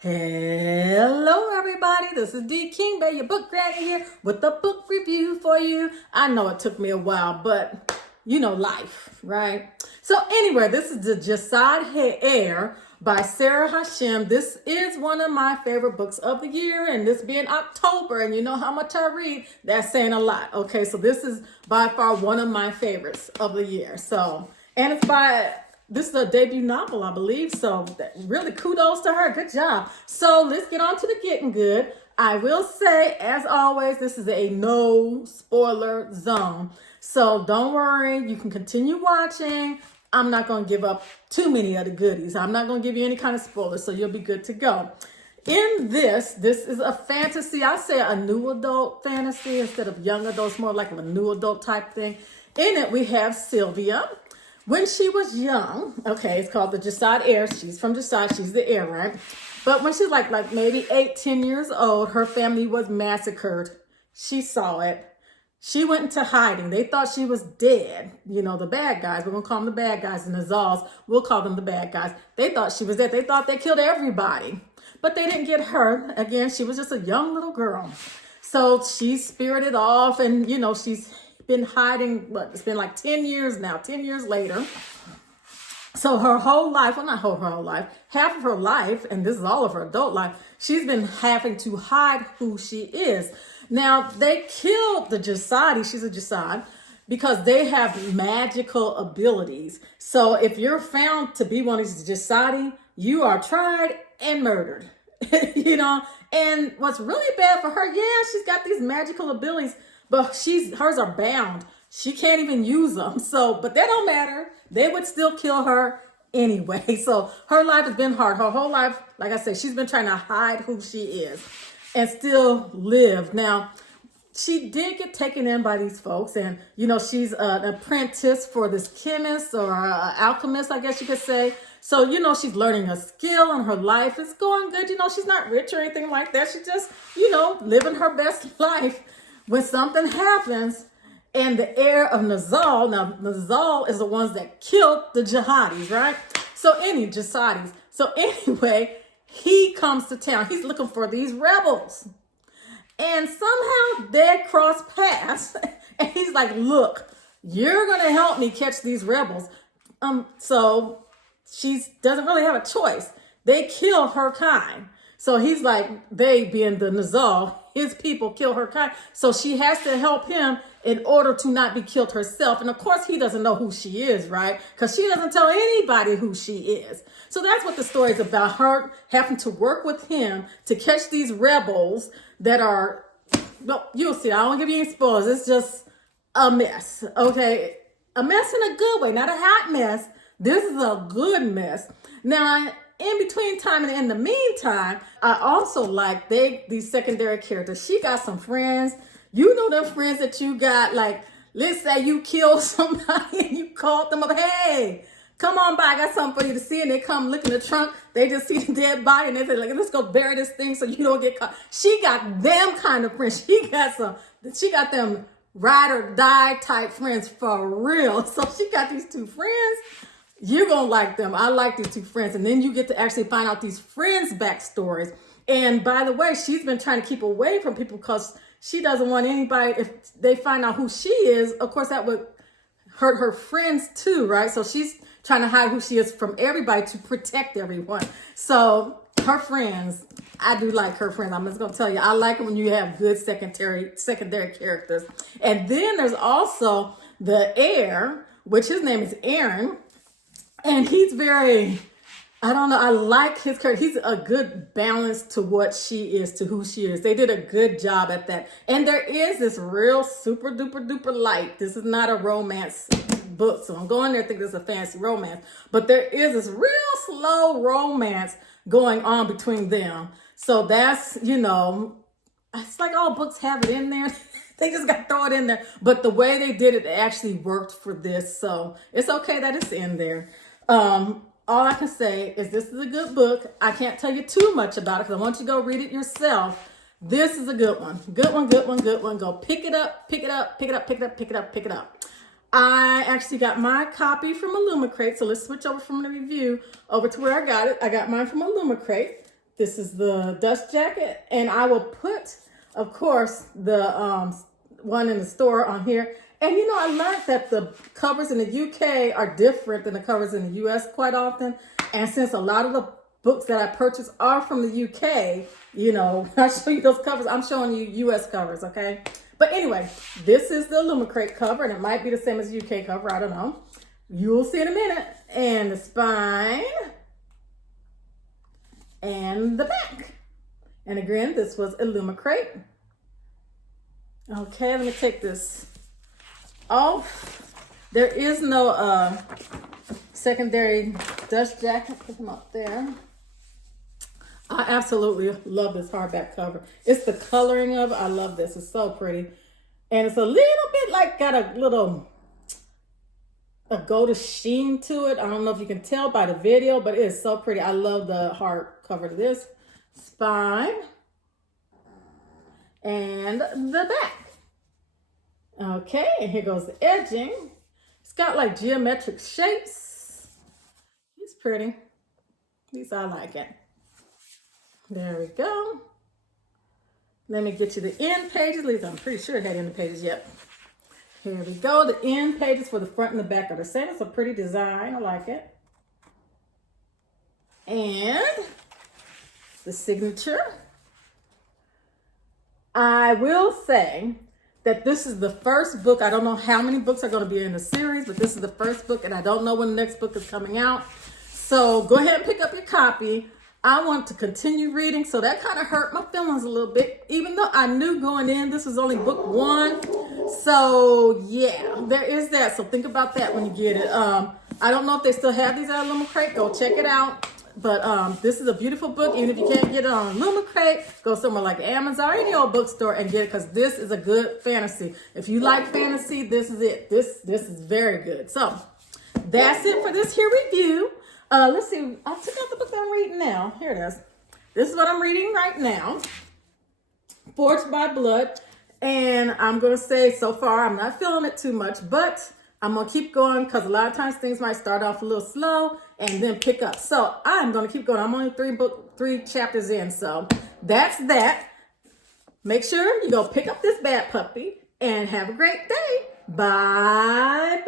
Hello everybody, this is D King Bay, your book granny here with a book review for you. I know it took me a while, but you know life, right? So anyway, this is the Jasad Heir by Sara Hashem. This is one of my favorite books of the year, and this being October, and you know how much I read, that's saying a lot. Okay, so this is by far one of my favorites of the year. And it's by... This is a debut novel, I believe, so really kudos to her. Good job. So let's get on to the getting good. I will say, as always, this is a no spoiler zone. So don't worry, you can continue watching. I'm not going to give up too many of the goodies. I'm not going to give you any kind of spoilers, so you'll be good to go. In this is a fantasy. I say a new adult fantasy instead of young adults, more like a new adult type thing. In it, we have Sylvia. When she was young, okay, it's called the Jasad Heir. She's from Jasad. She's the heir, right? But when she's like maybe 8-10 years old, her family was massacred. She saw it. She went into hiding. They thought she was dead. You know, the bad guys. We're going to call them the bad guys. And the Zals, we'll call them the bad guys. They thought she was dead. They thought they killed everybody. But they didn't get her. Again, she was just a young little girl. So she's spirited off and, you know, she's been hiding, it's been like 10 years now, 10 years later. So her whole life, well, not her whole life, half of her life, and this is all of her adult life, she's been having to hide who she is. Now, they killed the Jasadi, she's a Jasad, because they have magical abilities. So if you're found to be one of these Jasadi, you are tried and murdered. You know, and what's really bad for her, yeah, she's got these magical abilities, but hers are bound. She can't even use them. So, but that don't matter. They would still kill her anyway. So her life has been hard. Her whole life, like I said, she's been trying to hide who she is and still live. Now, she did get taken in by these folks, and you know, she's an apprentice for this chemist or alchemist, I guess you could say. So, you know, she's learning a skill and her life is going good. You know, she's not rich or anything like that. She's just, you know, living her best life. When something happens and the heir of Nazal, now Nazal is the ones that killed the jihadis, right? So Jasadis. So anyway, he comes to town. He's looking for these rebels. And somehow they cross paths. And he's like, look, you're going to help me catch these rebels. So she doesn't really have a choice. They kill her kind. So he's like, they being the Nazal, his people kill her kind. So she has to help him in order to not be killed herself. And of course, he doesn't know who she is, right? Because she doesn't tell anybody who she is. So that's what the story is about, her having to work with him to catch these rebels that are, well, you'll see. I won't give you any spoilers. It's just a mess, okay? A mess in a good way, not a hot mess. This is a good mess. Now, in between time and in the meantime, I also like these secondary characters. She got some friends. You know them friends that you got, like, let's say you killed somebody and you called them up, hey, come on by, I got something for you to see. And they come look in the trunk. They just see the dead body and they say, like, let's go bury this thing so you don't get caught. She got them kind of friends. She got them ride or die type friends for real. So she got these two friends. You're going to like them. I like these two friends. And then you get to actually find out these friends' backstories. And by the way, she's been trying to keep away from people because she doesn't want anybody, if they find out who she is, of course, that would hurt her friends too, right? So she's trying to hide who she is from everybody to protect everyone. So her friends, I do like her friends. I'm just going to tell you, I like it when you have good secondary characters. And then there's also the heir, which his name is Aaron. And he's very, I don't know, I like his character. He's a good balance to what she is, to who she is. They did a good job at that. And there is this real super duper duper light. This is not a romance book. So I'm going there thinking it's a fancy romance. But there is this real slow romance going on between them. So that's, you know, it's like all books have it in there. They just got to throw it in there. But the way they did it actually worked for this. So it's okay that it's in there. All I can say is this is a good book. I can't tell you too much about it because I want you to go read it yourself. This is a good one. Good one, good one, good one. Go pick it up, pick it up, pick it up, pick it up, pick it up, pick it up. I actually got my copy from Illumicrate. So let's switch over from the review over to where I got it. I got mine from Illumicrate. This is the dust jacket, and I will put, of course, the one in the store on here. And you know, I learned that the covers in the UK are different than the covers in the US quite often. And since a lot of the books that I purchase are from the UK, you know, when I show you those covers, I'm showing you US covers, okay? But anyway, this is the Illumicrate cover, and it might be the same as UK cover, I don't know. You'll see in a minute. And the spine and the back. And again, this was Illumicrate. Okay, let me take this off. There is no secondary dust jacket. Put them up there. I absolutely love this hardback cover. It's the coloring of it. I love this. It's so pretty. And it's a little bit like got a golden sheen to it. I don't know if you can tell by the video, but it is so pretty. I love the hard cover to this. Spine and the back. Okay, and here goes the edging. It's got like geometric shapes. It's pretty. At least I like it. There we go. Let me get you the end pages. At least I'm pretty sure it had end pages yet. Here we go. The end pages for the front and the back are the same. It's a pretty design. I like it. And the signature. I will say that this is the first book. I don't know how many books are going to be in the series, but this is the first book, and I don't know when the next book is coming out. So go ahead and pick up your copy. I want to continue reading, so that kind of hurt my feelings a little bit, even though I knew going in this was only book 1. So yeah, there is that. So think about that when you get it. I don't know if they still have these at Illumicrate. Go check it out. But this is a beautiful book. Even if you can't get it on Illumicrate, go somewhere like Amazon or any old bookstore and get it, because this is a good fantasy. If you like fantasy, this is it. This is very good. So that's it for this here review. Let's see. I took out the book that I'm reading now. Here it is. This is what I'm reading right now. Forged by Blood. And I'm going to say so far, I'm not feeling it too much, but I'm going to keep going because a lot of times things might start off a little slow and then pick up. So I'm going to keep going. I'm only 3 chapters in. So that's that. Make sure you go pick up this bad puppy and have a great day. Bye-bye.